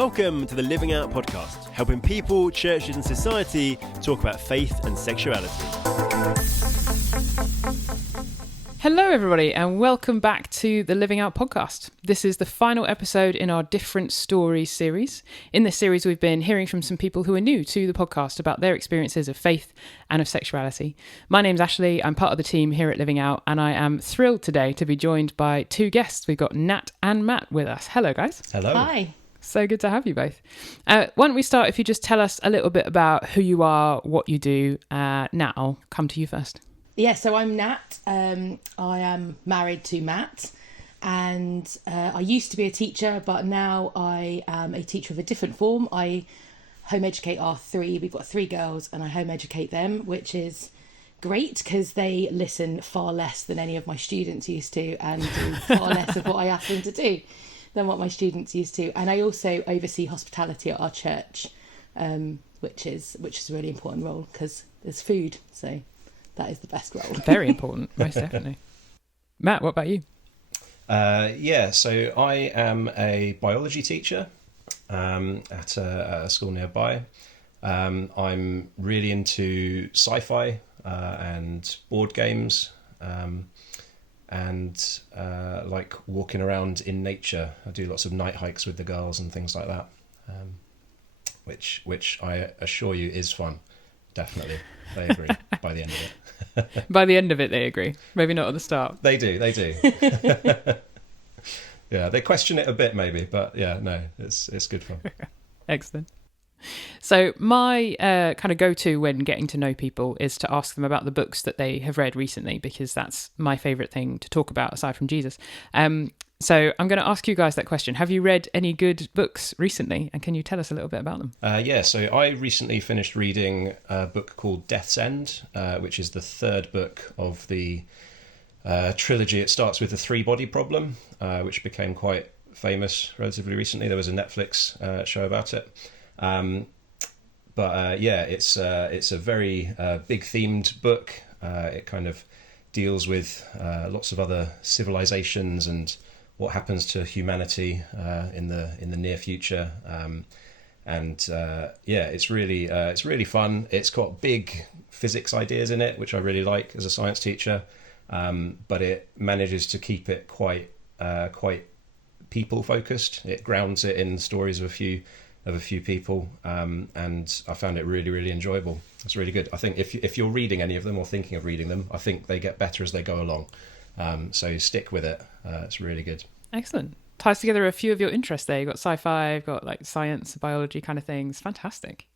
Welcome to the Living Out podcast, helping people, churches and society talk about faith and sexuality. Hello everybody and welcome back to the Living Out podcast. This is the final episode in our Different Stories series. In this series we've been hearing from some people who are new to the podcast about their experiences of faith and of sexuality. My name's Ashley, I'm part of the team here at Living Out and I am thrilled today to be joined by two guests. We've got Nat and Matt with us. Hello guys. Hello. Hi. So good to have you both. Why don't we start if you just tell us a little bit about who you are, what you do. Nat, I'll come to you first. Yeah, so I'm Nat. I am married to Matt and I used to be a teacher, but now I am a teacher of a different form. I home educate our three. We've got three girls and I home educate them, which is great because they listen far less than any of my students used to and do far less of what I ask them to do than what my students used to. And I also oversee hospitality at our church, which is a really important role because there's food, so that is the best role. Very important, most definitely. Matt, what about you? So I am a biology teacher at a school nearby. I'm really into sci-fi and board games and like walking around in nature. I do lots of night hikes with the girls and things like that, which I assure you is fun. Definitely. They agree by the end of it. By the end of it, they agree. Maybe not at the start. They do. Yeah, they question it a bit maybe, but yeah, no, it's good fun. Excellent. So my kind of go-to when getting to know people is to ask them about the books that they have read recently, because that's my favourite thing to talk about aside from Jesus. So I'm going to ask you guys that question. Have you read any good books recently? And can you tell us a little bit about them? So I recently finished reading a book called Death's End, which is the third book of the trilogy. It starts with the three-body problem, which became quite famous relatively recently. There was a Netflix show about it. It's a very big themed book. It kind of deals with lots of other civilizations and what happens to humanity in the near future. It's really fun. It's got big physics ideas in it, which I really like as a science teacher. But it manages to keep it quite people focused. It grounds it in stories of a few people, and I found it really, really enjoyable. It's really good. I think if you're reading any of them or thinking of reading them, I think they get better as they go along. So stick with it. It's really good. Excellent. Ties together a few of your interests there. You've got sci-fi, you've got like science, biology kind of things. Fantastic.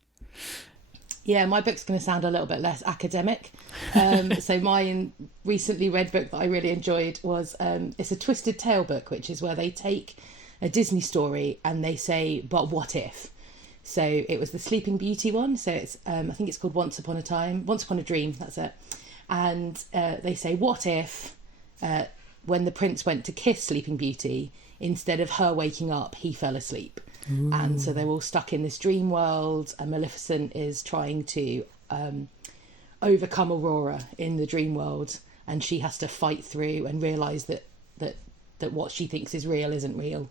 Yeah, my book's going to sound a little bit less academic. So my recently read book that I really enjoyed was, it's a Twisted Tale book, which is where they take a Disney story and they say, but what if? So it was the Sleeping Beauty one. So it's, I think it's called Once Upon a Dream, that's it. And they say, what if when the prince went to kiss Sleeping Beauty, instead of her waking up, he fell asleep? Ooh. And so they're all stuck in this dream world, and Maleficent is trying to overcome Aurora in the dream world, and she has to fight through and realise that what she thinks is real isn't real,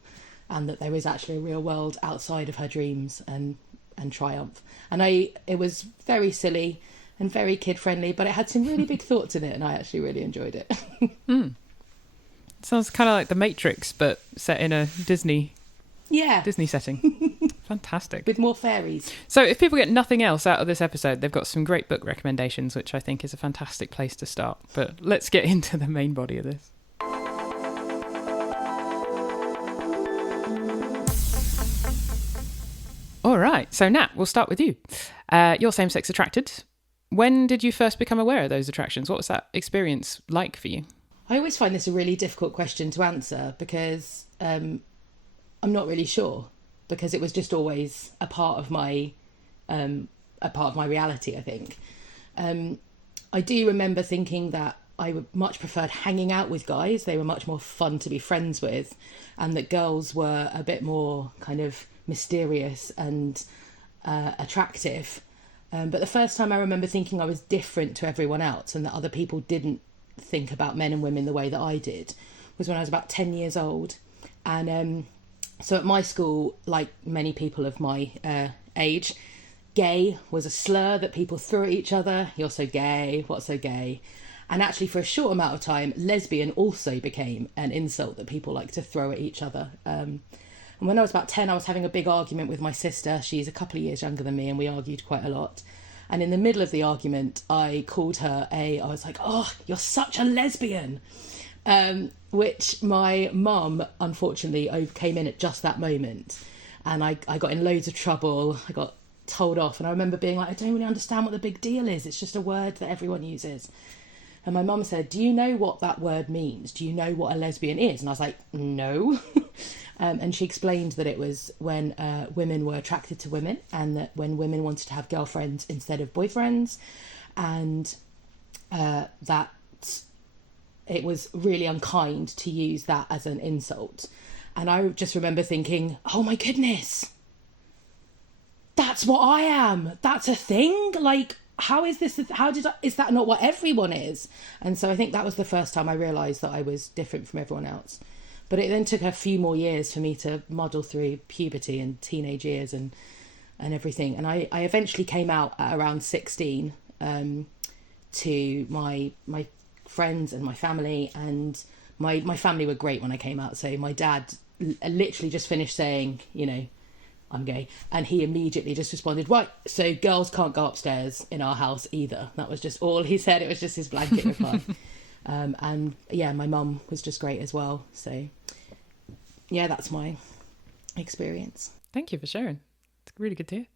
and that there is actually a real world outside of her dreams, and triumph. And it was very silly and very kid friendly, but it had some really big thoughts in it, and I actually really enjoyed it. Sounds kind of like The Matrix, but set in a Disney setting. Fantastic. With more fairies. So if people get nothing else out of this episode, they've got some great book recommendations, which I think is a fantastic place to start. But let's get into the main body of this. All right. So Nat, we'll start with you. You're same-sex attracted. When did you first become aware of those attractions? What was that experience like for you? I always find this a really difficult question to answer because I'm not really sure, because it was just always a part of my reality, I think. I do remember thinking that I much preferred hanging out with guys. They were much more fun to be friends with, and that girls were a bit more kind of mysterious and attractive. But the first time I remember thinking I was different to everyone else and that other people didn't think about men and women the way that I did was when I was about 10 years old. And So at my school, like many people of my age, gay was a slur that people threw at each other. You're so gay, what's so gay? And actually, for a short amount of time, lesbian also became an insult that people like to throw at each other. And when I was about 10, I was having a big argument with my sister. She's a couple of years younger than me, and we argued quite a lot. And in the middle of the argument, I called her I was like, oh, you're such a lesbian. Which my mum, unfortunately, came in at just that moment. And I got in loads of trouble. I got told off. And I remember being like, I don't really understand what the big deal is. It's just a word that everyone uses. And my mum said, do you know what that word means? Do you know what a lesbian is? And I was like, no. And she explained that it was when women were attracted to women, and that when women wanted to have girlfriends instead of boyfriends, and that it was really unkind to use that as an insult. And I just remember thinking, oh my goodness, that's what I am. That's a thing. Like, how is this? Is that not what everyone is? And so I think that was the first time I realised that I was different from everyone else. But it then took a few more years for me to muddle through puberty and teenage years and everything. And I eventually came out at around 16 to my friends and my family. And my family were great when I came out. So my dad literally just finished saying, you know, I'm gay. And he immediately just responded, right, so girls can't go upstairs in our house either. That was just all he said. It was just his blanket reply. And yeah, my mum was just great as well. So yeah, that's my experience. Thank you for sharing. It's really good to hear.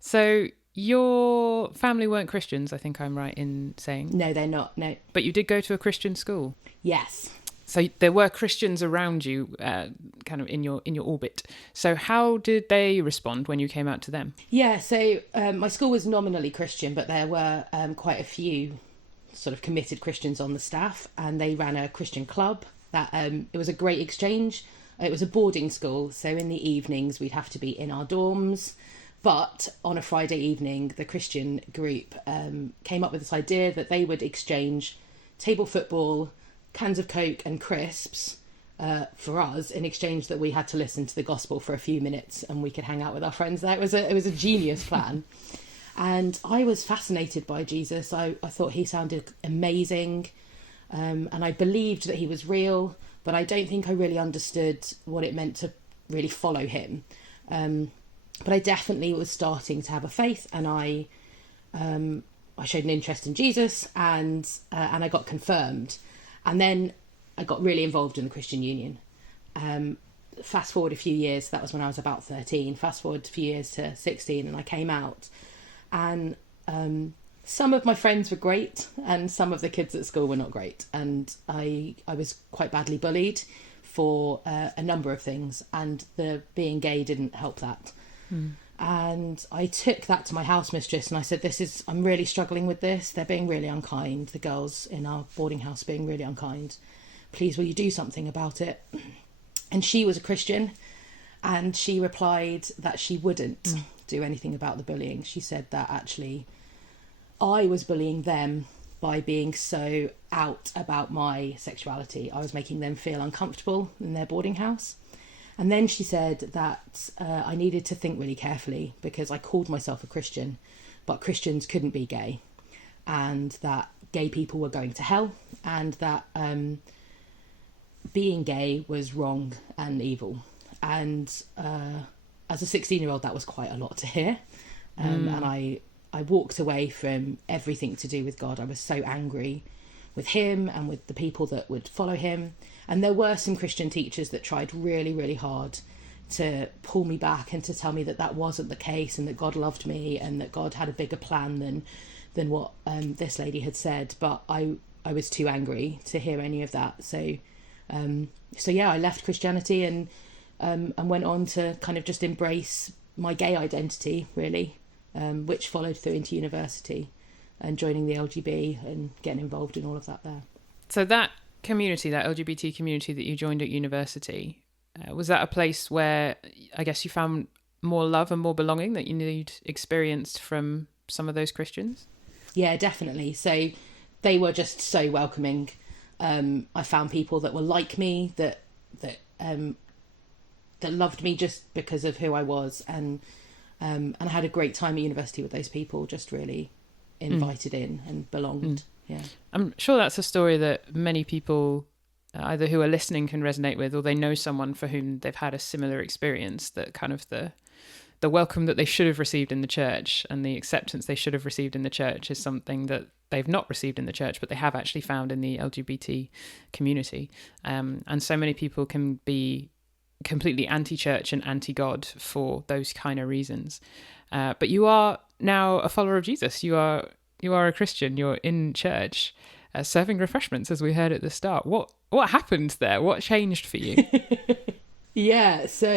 So your family weren't Christians, I think I'm right in saying? No, they're not, no. But you did go to a Christian school? Yes. So there were Christians around you, kind of in your orbit. So how did they respond when you came out to them? Yeah, so my school was nominally Christian, but there were quite a few sort of committed Christians on the staff, and they ran a Christian club. That it was a great exchange. It was a boarding school, so in the evenings we'd have to be in our dorms. But on a Friday evening, the Christian group came up with this idea that they would exchange table football, cans of Coke and crisps for us, in exchange that we had to listen to the gospel for a few minutes and we could hang out with our friends there. It was a genius plan. And I was fascinated by Jesus. I thought he sounded amazing, and I believed that he was real, but I don't think I really understood what it meant to really follow him. But I definitely was starting to have a faith, and I showed an interest in Jesus, and I got confirmed. And then I got really involved in the Christian Union. Fast forward a few years, that was when I was about 13. Fast forward a few years to 16, and I came out. And some of my friends were great, and some of the kids at school were not great. And I was quite badly bullied for a number of things, and the being gay didn't help that. And I took that to my house mistress, and I said, I'm really struggling with this. They're being really unkind. The girls in our boarding house being really unkind. Please, will you do something about it? And she was a Christian, and she replied that she wouldn't do anything about the bullying. She said that actually I was bullying them by being so out about my sexuality. I was making them feel uncomfortable in their boarding house. And then she said that I needed to think really carefully, because I called myself a Christian, but Christians couldn't be gay, and that gay people were going to hell, and that being gay was wrong and evil. And as a 16-year-old, that was quite a lot to hear. And I walked away from everything to do with God. I was so angry with him and with the people that would follow him. And there were some Christian teachers that tried really, really hard to pull me back and to tell me that that wasn't the case, and that God loved me, and that God had a bigger plan than what this lady had said. But I was too angry to hear any of that. So yeah, I left Christianity and went on to kind of just embrace my gay identity, really, which followed through into university and joining the LGB and getting involved in all of that there. So that community, that LGBT community that you joined at university, was that a place where I guess you found more love and more belonging that you'd experienced from some of those Christians? Yeah, definitely. So they were just so welcoming. I found people that were like me, that that loved me just because of who I was, and I had a great time at university with those people, just really invited in and belonged. Yeah, I'm sure that's a story that many people either who are listening can resonate with, or they know someone for whom they've had a similar experience, that kind of the welcome that they should have received in the church and the acceptance they should have received in the church is something that they've not received in the church, but they have actually found in the LGBT community. And so many people can be completely anti-church and anti-God for those kind of reasons. But you are now a follower of Jesus. You are a Christian. You're in church, serving refreshments, as we heard at the start. What happened there? What changed for you? Yeah, so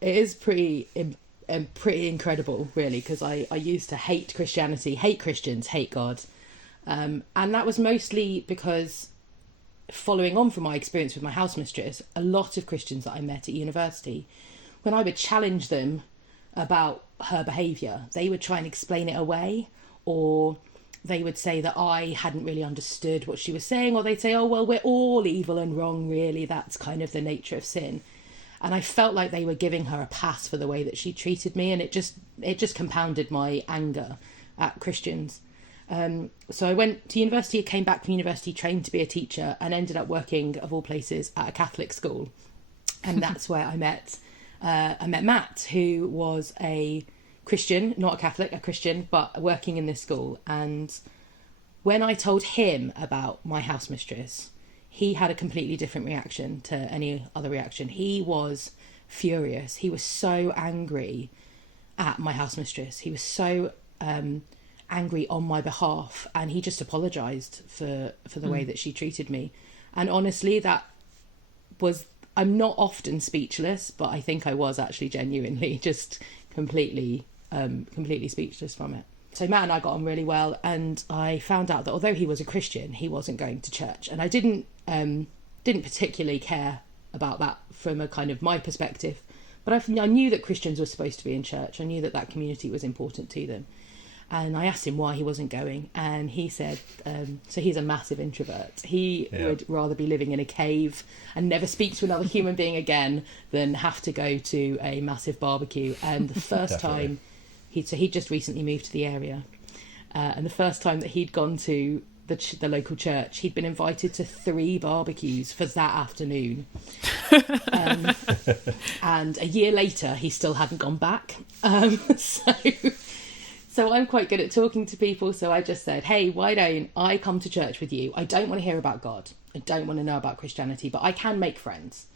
it is pretty incredible, really, because I used to hate Christianity, hate Christians, hate God. And that was mostly because, following on from my experience with my house mistress, a lot of Christians that I met at university, when I would challenge them about her behaviour, they would try and explain it away, or they would say that I hadn't really understood what she was saying, or they'd say, oh, well, we're all evil and wrong, really. That's kind of the nature of sin. And I felt like they were giving her a pass for the way that she treated me, and it just compounded my anger at Christians. So I went to university, came back from university, trained to be a teacher, and ended up working, of all places, at a Catholic school. And that's where I met Matt, who was a Christian, not a Catholic, a Christian, but working in this school. And when I told him about my house mistress, he had a completely different reaction to any other reaction. He was furious. He was so angry at my house mistress. He was so angry on my behalf, and he just apologised for the way that she treated me. And honestly, that was, I'm not often speechless, but I think I was actually genuinely just completely speechless from it. So Matt and I got on really well, and I found out that although he was a Christian, he wasn't going to church, and I didn't particularly care about that from a kind of my perspective, but I knew that Christians were supposed to be in church. I knew that community was important to them. And I asked him why he wasn't going, and he said, so he's a massive introvert. He would rather be living in a cave and never speak to another human being again than have to go to a massive barbecue. And the first time, he'd just recently moved to the area, and the first time that he'd gone to the local church, he'd been invited to 3 barbecues for that afternoon. And a year later, he still hadn't gone back. So I'm quite good at talking to people. So I just said, hey, why don't I come to church with you? I don't want to hear about God. I don't want to know about Christianity, but I can make friends.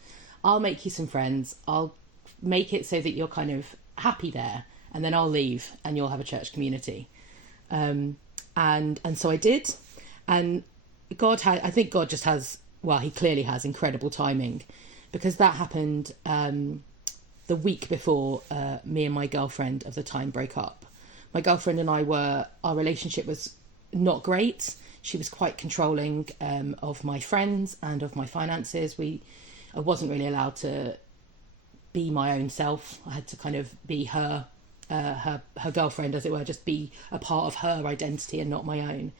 I'll make you some friends. I'll make it so that you're kind of happy there. And then I'll leave and you'll have a church community. And so I did. And I think God just has, well, he clearly has incredible timing, because that happened the week before me and my girlfriend of the time broke up. My girlfriend and our relationship was not great. She was quite controlling of my friends and of my finances. I wasn't really allowed to be my own self. I had to kind of be her girlfriend, as it were, just be a part of her identity and not my own.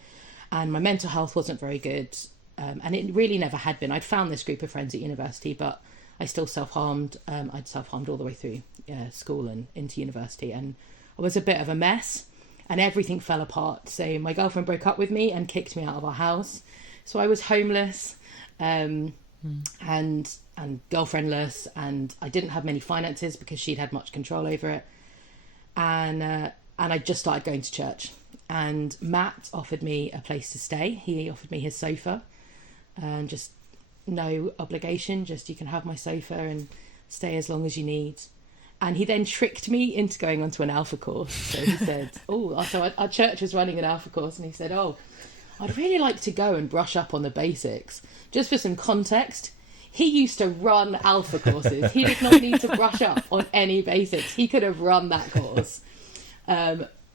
And my mental health wasn't very good, and it really never had been. I'd found this group of friends at university, but I still self-harmed. I'd self-harmed all the way through school and into university, and I was a bit of a mess, and everything fell apart. So my girlfriend broke up with me and kicked me out of our house. So I was homeless and girlfriendless, and I didn't have many finances because she'd had much control over it. And I just started going to church. And Matt offered me a place to stay. He offered me his sofa, and just no obligation, just you can have my sofa and stay as long as you need. And he then tricked me into going onto an Alpha course. So he said, so our church was running an Alpha course, and he said, I'd really like to go and brush up on the basics. Just for some context, he used to run Alpha courses. He did not need to brush up on any basics. He could have run that course.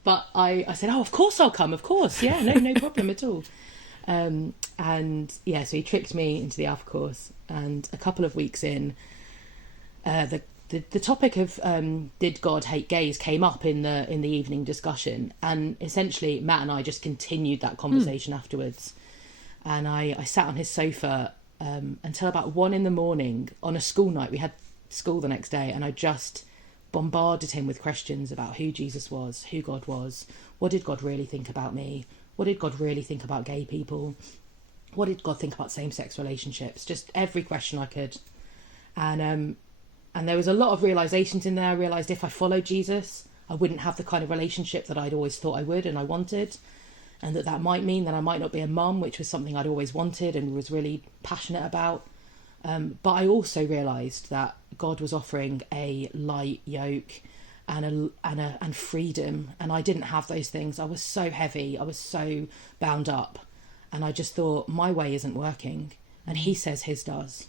But I said, of course I'll come, of course. Yeah, no problem at all. So he tricked me into the Alpha course, and a couple of weeks in, the topic of did God hate gays came up in the evening discussion, and essentially Matt and I just continued that conversation afterwards. And I sat on his sofa until about 1 a.m. on a school night. We had school the next day, and I just bombarded him with questions about who Jesus was, who God was, what did God really think about me, what did God really think about gay people, what did God think about same-sex relationships, just every question I could. And there was a lot of realizations in there. I realized if I followed Jesus, I wouldn't have the kind of relationship that I'd always thought I would and I wanted, and that might mean that I might not be a mum, which was something I'd always wanted and was really passionate about. But I also realised that God was offering a light yoke and freedom, and I didn't have those things. I was so heavy, I was so bound up, and I just thought my way isn't working, and he says his does.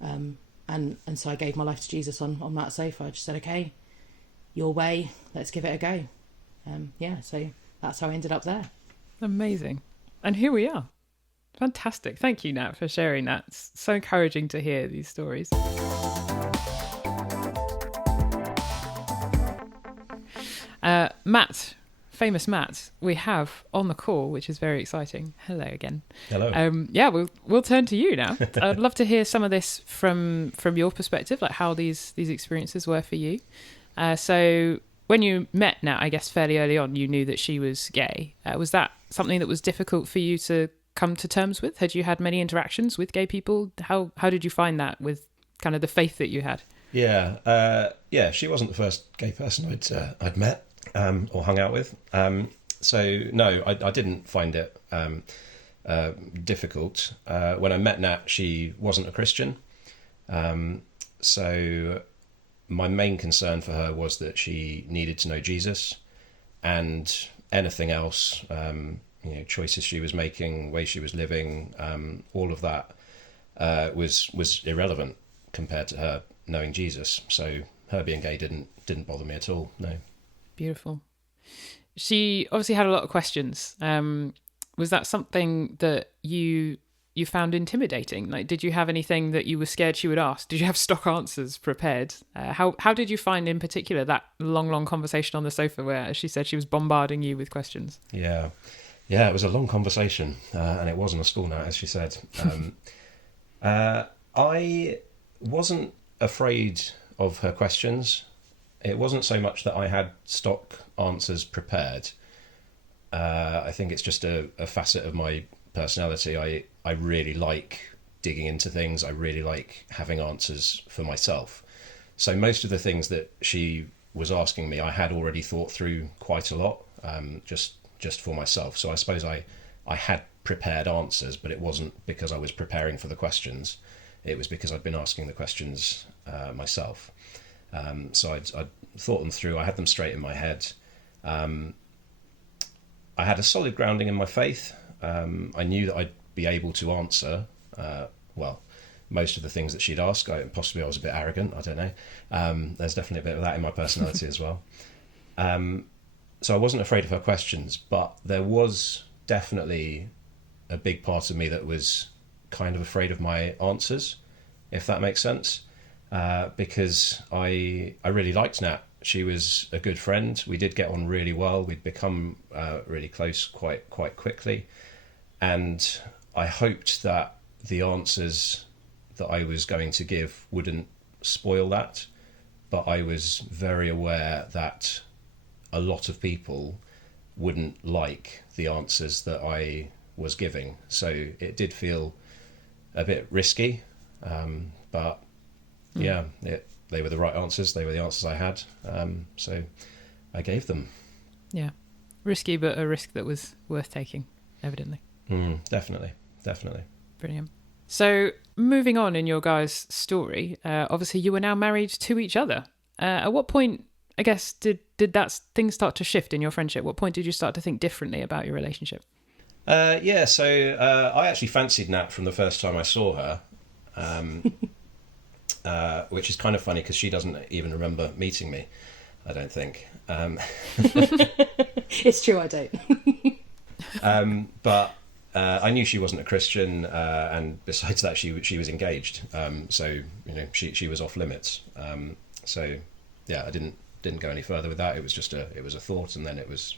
And so I gave my life to Jesus on that sofa. I just said, okay, your way, let's give it a go. So that's how I ended up there. Amazing. And here we are. Fantastic. Thank you, Nat, for sharing that. It's so encouraging to hear these stories. Matt, famous Matt, we have on the call, which is very exciting. Hello again. Hello. We'll turn to you now. I'd love to hear some of this from your perspective, like how these experiences were for you. So when you met Nat, I guess fairly early on, you knew that she was gay. Was that something that was difficult for you to come to terms with? Had you had many interactions with gay people? How did you find that with kind of the faith that you had? Yeah, she wasn't the first gay person I'd met or hung out with. So no, I didn't find it difficult. When I met Nat, she wasn't a Christian. So my main concern for her was that she needed to know Jesus, and anything else, choices she was making, way she was living, all of that was irrelevant compared to her knowing Jesus. So her being gay didn't bother me at all. No. Beautiful. She obviously had a lot of questions. Was that something that you found intimidating? Like, did you have anything that you were scared she would ask? Did you have stock answers prepared? How did you find in particular that long conversation on the sofa where, as she said, she was bombarding you with questions? Yeah, it was a long conversation, and it wasn't a school night, as she said. I wasn't afraid of her questions. It wasn't so much that I had stock answers prepared. I think it's just a facet of my personality. I really like digging into things. I really like having answers for myself. So most of the things that she was asking me, I had already thought through quite a lot, just for myself. So I suppose I had prepared answers, but it wasn't because I was preparing for the questions. It was because I'd been asking the questions myself. So I'd thought them through. I had them straight in my head. I had a solid grounding in my faith. I knew that I'd be able to answer, most of the things that she'd ask. Possibly I was a bit arrogant, I don't know. There's definitely a bit of that in my personality as well. So I wasn't afraid of her questions, but there was definitely a big part of me that was kind of afraid of my answers, if that makes sense. Because I really liked Nat. She was a good friend. We did get on really well. We'd become really close quite quickly. And I hoped that the answers that I was going to give wouldn't spoil that. But I was very aware that a lot of people wouldn't like the answers that I was giving. So it did feel a bit risky. But yeah, they were the right answers. They were the answers I had. So I gave them. Yeah. Risky, but a risk that was worth taking, evidently. Definitely. Brilliant. So moving on in your guys' story, obviously you were now married to each other. At what point, I guess, did that thing start to shift in your friendship? What point did you start to think differently about your relationship? So I actually fancied Nat from the first time I saw her. Which is kind of funny because she doesn't even remember meeting me, I don't think. It's true, I don't. But I knew she wasn't a Christian, and besides that, she was engaged. So she was off limits. So yeah, I didn't go any further with that. It was just a thought, and then it was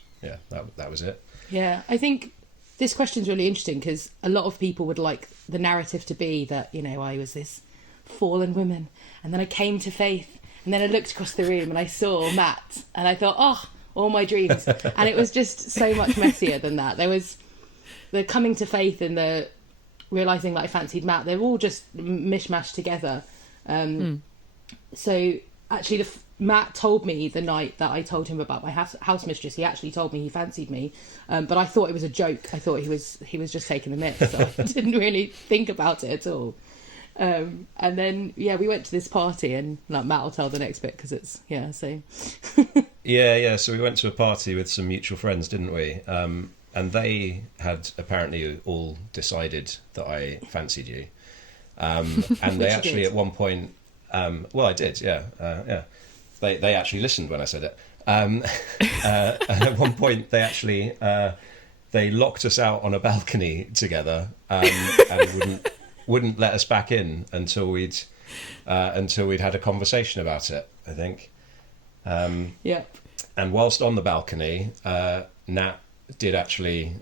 that was it. Yeah, I think this question's really interesting because a lot of people would like the narrative to be that I was this fallen women. And then I came to faith. And then I looked across the room and I saw Matt. And I thought, oh, all my dreams. And it was just so much messier than that. There was the coming to faith and the realising that I fancied Matt. They were all just mishmashed together. So actually, Matt told me the night that I told him about my house mistress. He actually told me he fancied me, but I thought it was a joke. I thought he was just taking the mick, so I didn't really think about it at all. And then we went to this party, and like Matt will tell the next bit because it's so. So we went to a party with some mutual friends, didn't we? And they had apparently all decided that I fancied you, and they actually at one point. Well, I did, yeah. They actually listened when I said it. And at one point, they actually they locked us out on a balcony together and wouldn't let us back in until we'd had a conversation about it, I think. Yep. And whilst on the balcony, Nat did actually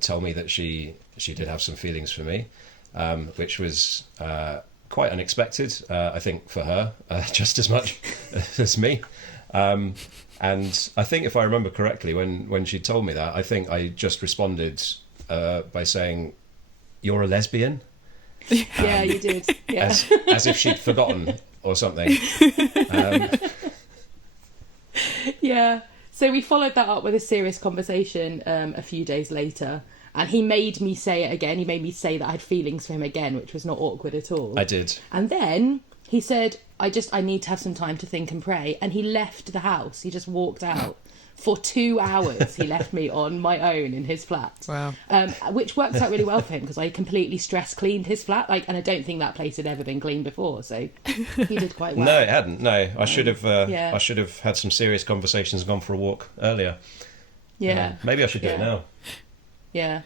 tell me that she did have some feelings for me, which was quite unexpected, I think, for her, just as much as me. And I think, if I remember correctly, when she told me that, I think I just responded by saying, "You're a lesbian?" Yeah, you did. Yeah. As if she'd forgotten or something. Yeah. So we followed that up with a serious conversation a few days later. And he made me say it again. He made me say that I had feelings for him again, which was not awkward at all. I did. And then he said, I need to have some time to think and pray. And he left the house. He just walked out. For 2 hours, he left me on my own in his flat. Wow. Which worked out really well for him because I completely stress cleaned his flat. And I don't think that place had ever been cleaned before. So he did quite well. No, it hadn't. No, I should have. I should have had some serious conversations and gone for a walk earlier. Yeah. Maybe I should do it now. Yeah.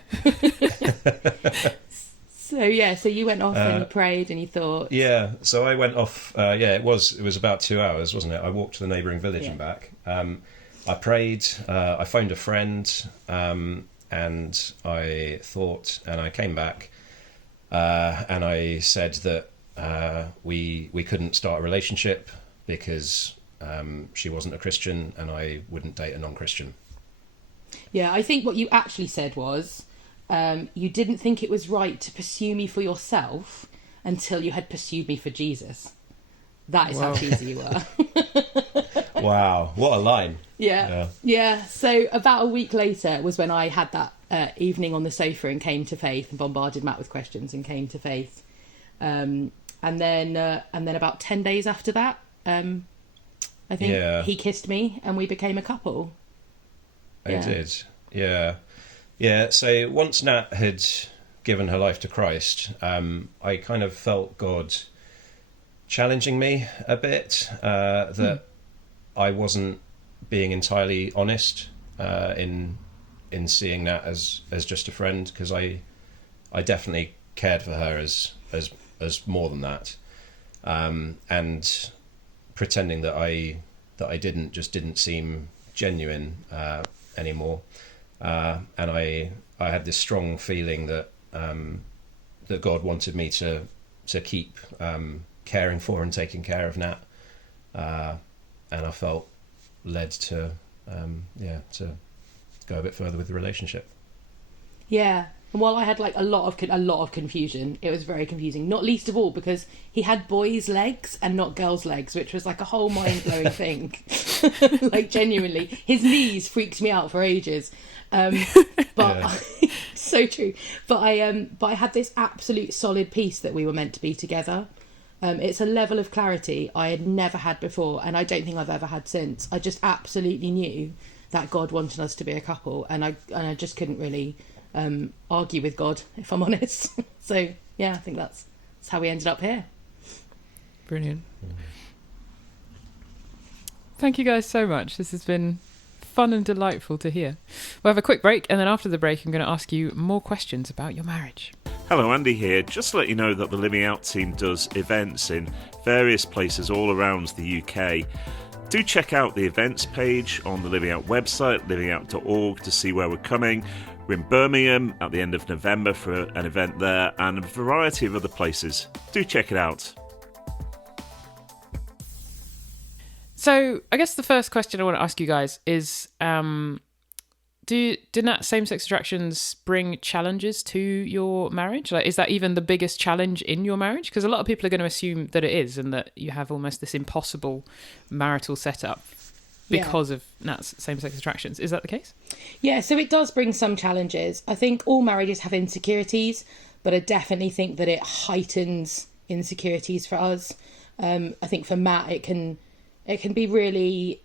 So you went off and you prayed and you thought. Yeah. So I went off. It was about 2 hours, wasn't it? I walked to the neighbouring village and back. I prayed. I phoned a friend, and I thought, and I came back, and I said that we couldn't start a relationship because she wasn't a Christian and I wouldn't date a non-Christian. Yeah, I think what you actually said was you didn't think it was right to pursue me for yourself until you had pursued me for Jesus. That is how cheesy you were. Wow, what a line. Yeah. So about a week later was when I had that evening on the sofa and came to faith and bombarded Matt with questions and came to faith. And then about 10 days after that, I think he kissed me and we became a couple. I did. Yeah. So once Nat had given her life to Christ, I kind of felt God challenging me a bit, that I wasn't being entirely honest in seeing Nat as just a friend, because I definitely cared for her as more than that, and pretending that I didn't seem genuine anymore, and I had this strong feeling that that God wanted me to keep caring for and taking care of Nat, and I felt led to go a bit further with the relationship. Yeah. And while I had like a lot of confusion, it was very confusing. Not least of all because he had boys' legs and not girls' legs, which was like a whole mind-blowing thing. Like genuinely, his knees freaked me out for ages. So true. But I had this absolute solid peace that we were meant to be together. It's a level of clarity I had never had before, and I don't think I've ever had since. I just absolutely knew that God wanted us to be a couple, and I just couldn't really argue with God, if I'm honest. So yeah, I think that's how we ended up here. Brilliant. Thank you guys so much. This has been fun and delightful to hear. We'll have a quick break, and then after the break I'm going to ask you more questions about your marriage. Hello, Andy here. Just to let you know that the Living Out team does events in various places all around the UK. Do check out the events page on the Living Out website, livingout.org, to see where we're coming. We're in Birmingham at the end of November for an event there, and a variety of other places. Do check it out. So I guess the first question I want to ask you guys is, did that same-sex attractions bring challenges to your marriage? Like, is that even the biggest challenge in your marriage? Because a lot of people are going to assume that it is, and that you have almost this impossible marital setup because of Nat's same-sex attractions. Is that the case? Yeah, so it does bring some challenges. I think all marriages have insecurities, but I definitely think that it heightens insecurities for us. I think for Matt, it can be really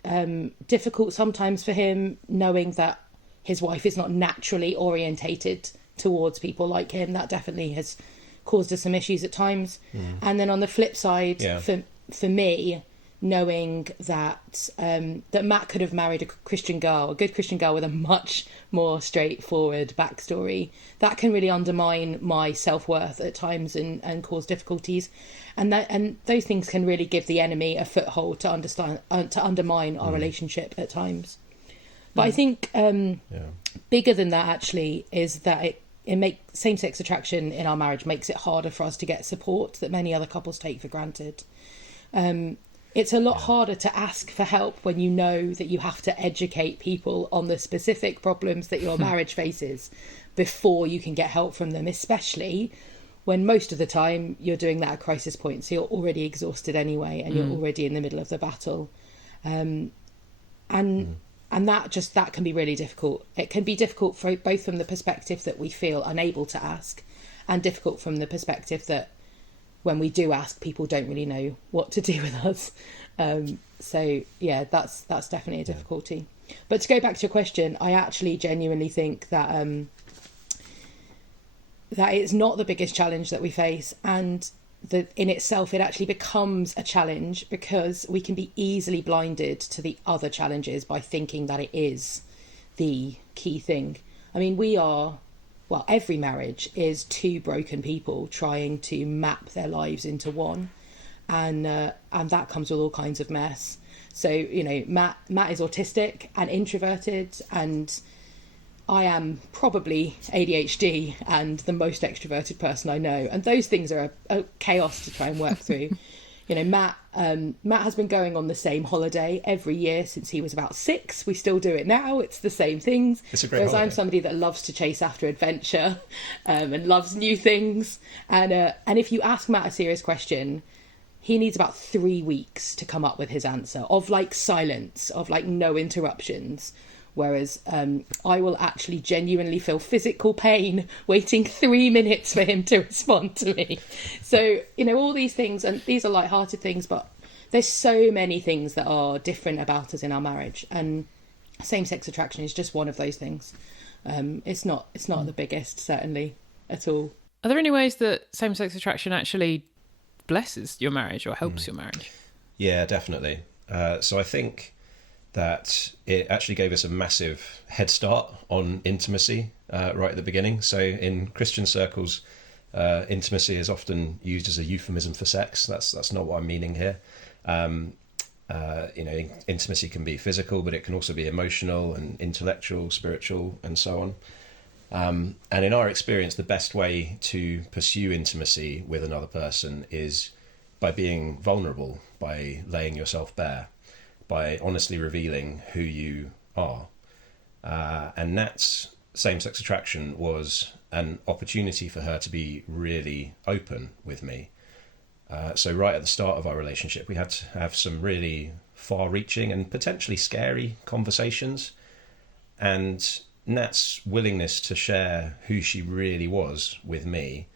difficult sometimes for him, knowing that his wife is not naturally orientated towards people like him. That definitely has caused us some issues at times. And then on the flip side, for me, knowing that that Matt could have married a good Christian girl with a much more straightforward backstory, that can really undermine my self-worth at times and cause difficulties. And those things can really give the enemy a foothold to undermine our relationship at times. But I think bigger than that actually is that it makes same-sex attraction in our marriage makes it harder for us to get support that many other couples take for granted. It's a lot harder to ask for help when you know that you have to educate people on the specific problems that your marriage faces before you can get help from them, especially when most of the time you're doing that at crisis point. So you're already exhausted anyway, and you're already in the middle of the battle. And that can be really difficult. It can be difficult for both from the perspective that we feel unable to ask, and difficult from the perspective that when we do ask, people don't really know what to do with us. So yeah, that's definitely a difficulty. But to go back to your question, I actually genuinely think that that it's not the biggest challenge that we face, and that in itself it actually becomes a challenge because we can be easily blinded to the other challenges by thinking that it is the key thing. I mean, every marriage is two broken people trying to map their lives into one, and that comes with all kinds of mess. So, you know, Matt is autistic and introverted, and I am probably ADHD and the most extroverted person I know, and those things are a chaos to try and work through. You know, Matt has been going on the same holiday every year since he was about 6. We still do it now. It's the same things. It's a great Whereas holiday. I'm somebody that loves to chase after adventure and loves new things. And if you ask Matt a serious question, he needs about 3 weeks to come up with his answer, of like silence, of like no interruptions. Whereas I will actually genuinely feel physical pain waiting 3 minutes for him to respond to me. So, you know, all these things, and these are light-hearted things, but there's so many things that are different about us in our marriage. And same-sex attraction is just one of those things. It's not the biggest, certainly, at all. Are there any ways that same-sex attraction actually blesses your marriage or helps your marriage? Yeah, definitely. So I think that it actually gave us a massive head start on intimacy right at the beginning. So in Christian circles, intimacy is often used as a euphemism for sex. That's not what I'm meaning here. You know, intimacy can be physical, but it can also be emotional and intellectual, spiritual, and so on. And in our experience, the best way to pursue intimacy with another person is by being vulnerable, by laying yourself bare, by honestly revealing who you are. And Nat's same-sex attraction was an opportunity for her to be really open with me. So right at the start of our relationship, we had to have some really far-reaching and potentially scary conversations. And Nat's willingness to share who she really was with me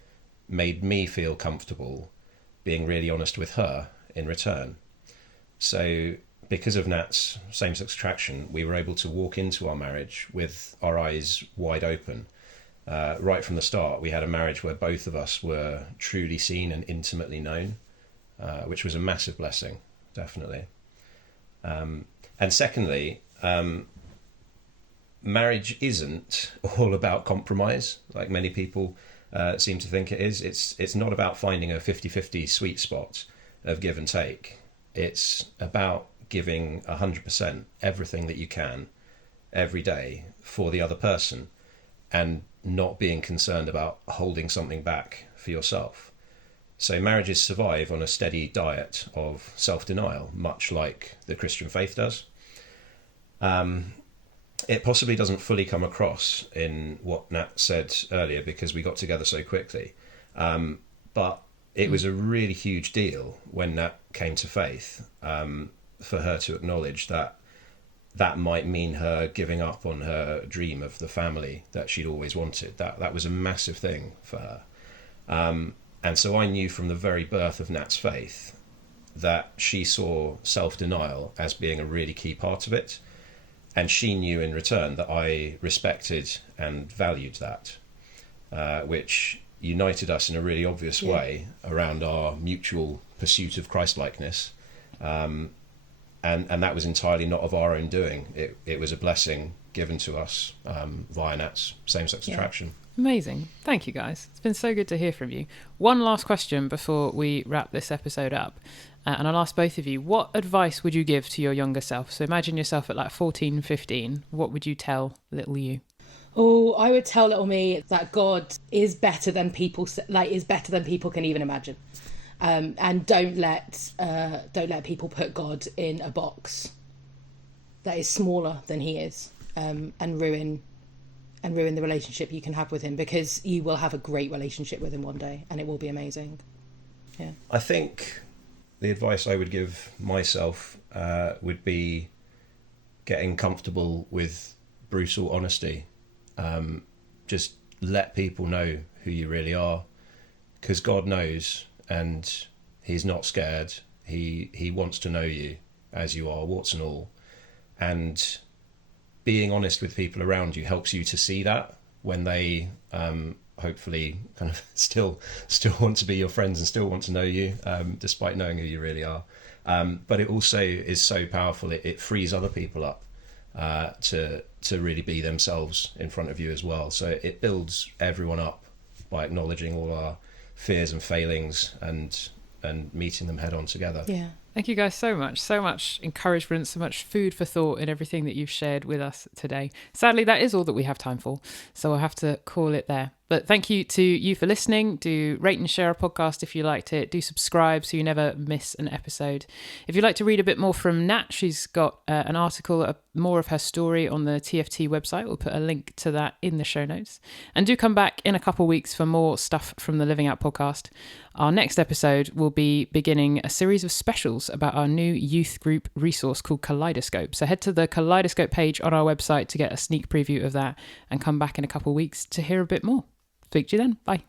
made me feel comfortable being really honest with her in return. So because of Nat's same-sex attraction, we were able to walk into our marriage with our eyes wide open. Right from the start, we had a marriage where both of us were truly seen and intimately known, which was a massive blessing, definitely. And secondly, marriage isn't all about compromise, like many people seem to think it is. It's not about finding a 50-50 sweet spot of give and take. It's about giving 100% everything that you can every day for the other person. and not being concerned about holding something back for yourself. So marriages survive on a steady diet of self-denial, much like the Christian faith does. It possibly doesn't fully come across in what Nat said earlier because we got together so quickly. But it was a really huge deal when Nat came to faith, for her to acknowledge that that might mean her giving up on her dream of the family that she'd always wanted. That was a massive thing for her. And so I knew from the very birth of Nat's faith that she saw self-denial as being a really key part of it. And she knew in return that I respected and valued that, which united us in a really obvious way around our mutual pursuit of Christ-likeness. And that was entirely not of our own doing. It was a blessing given to us via Nat's same-sex attraction. Amazing. Thank you, guys. It's been so good to hear from you. One last question before we wrap this episode up. And I'll ask both of you, what advice would you give to your younger self? So imagine yourself at like 14, 15. What would you tell little you? Oh, I would tell little me that God is better than people can even imagine. And don't let people put God in a box that is smaller than he is, and ruin the relationship you can have with him, because you will have a great relationship with him one day and it will be amazing. Yeah. I think the advice I would give myself would be getting comfortable with brutal honesty. Just let people know who you really are, because God knows, and he's not scared. He wants to know you as you are, warts and all. And being honest with people around you helps you to see that when they hopefully kind of still want to be your friends and still want to know you, despite knowing who you really are. But it also is so powerful. It frees other people up to really be themselves in front of you as well. So it builds everyone up by acknowledging all our fears and failings and meeting them head on together. Yeah. Thank you guys so much. So much encouragement, so much food for thought in everything that you've shared with us today. Sadly, that is all that we have time for, so I'll have to call it there. But thank you to you for listening. Do rate and share our podcast if you liked it. Do subscribe so you never miss an episode. If you'd like to read a bit more from Nat, she's got an article, more of her story on the TFT website. We'll put a link to that in the show notes. And do come back in a couple of weeks for more stuff from the Living Out podcast. Our next episode will be beginning a series of specials about our new youth group resource called Kaleidoscope. So head to the Kaleidoscope page on our website to get a sneak preview of that, and come back in a couple of weeks to hear a bit more. Speak to you then. Bye.